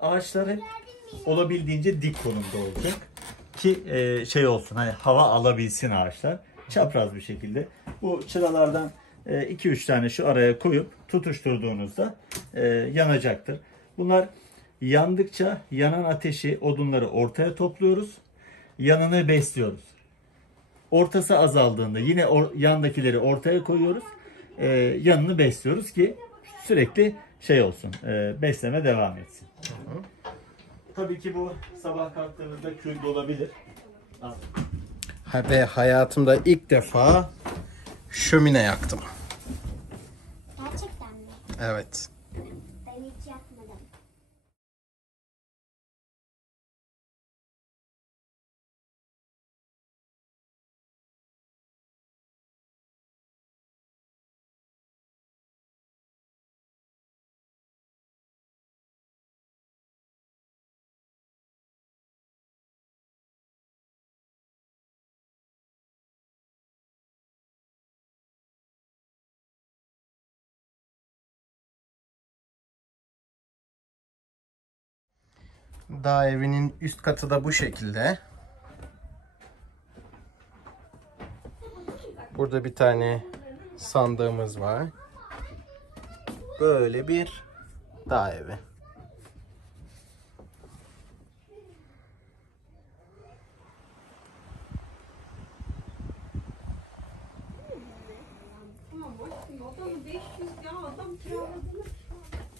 Ağaçlar hep olabildiğince dik konumda olacak ki şey olsun, hani hava alabilsin ağaçlar. Çapraz bir şekilde bu çıralardan 2-3 tane şu araya koyup tutuşturduğunuzda yanacaktır. Bunlar yandıkça yanan ateşi, odunları ortaya topluyoruz. Yanını besliyoruz. Ortası azaldığında yine yandakileri ortaya koyuyoruz. Yanını besliyoruz ki sürekli şey olsun, besleme devam etsin. Tabii ki bu sabah kalktığınızda kül olabilir. Ve hayatımda ilk defa şömine yaktım. Gerçekten mi? Evet. Ben hiç yapmadım. Dağ evinin üst katı da bu şekilde. Burada bir tane sandığımız var. Böyle bir dağ evi.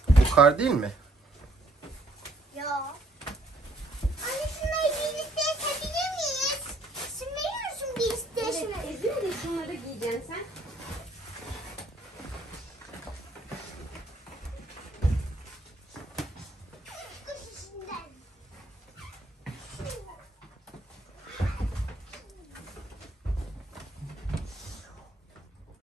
Bu kar değil mi? Ya. Anne şunları birlikte yapabilir miyiz? İsim veriyor musun bir isteğine? Evet, ezin de şunları giyeceksin sen.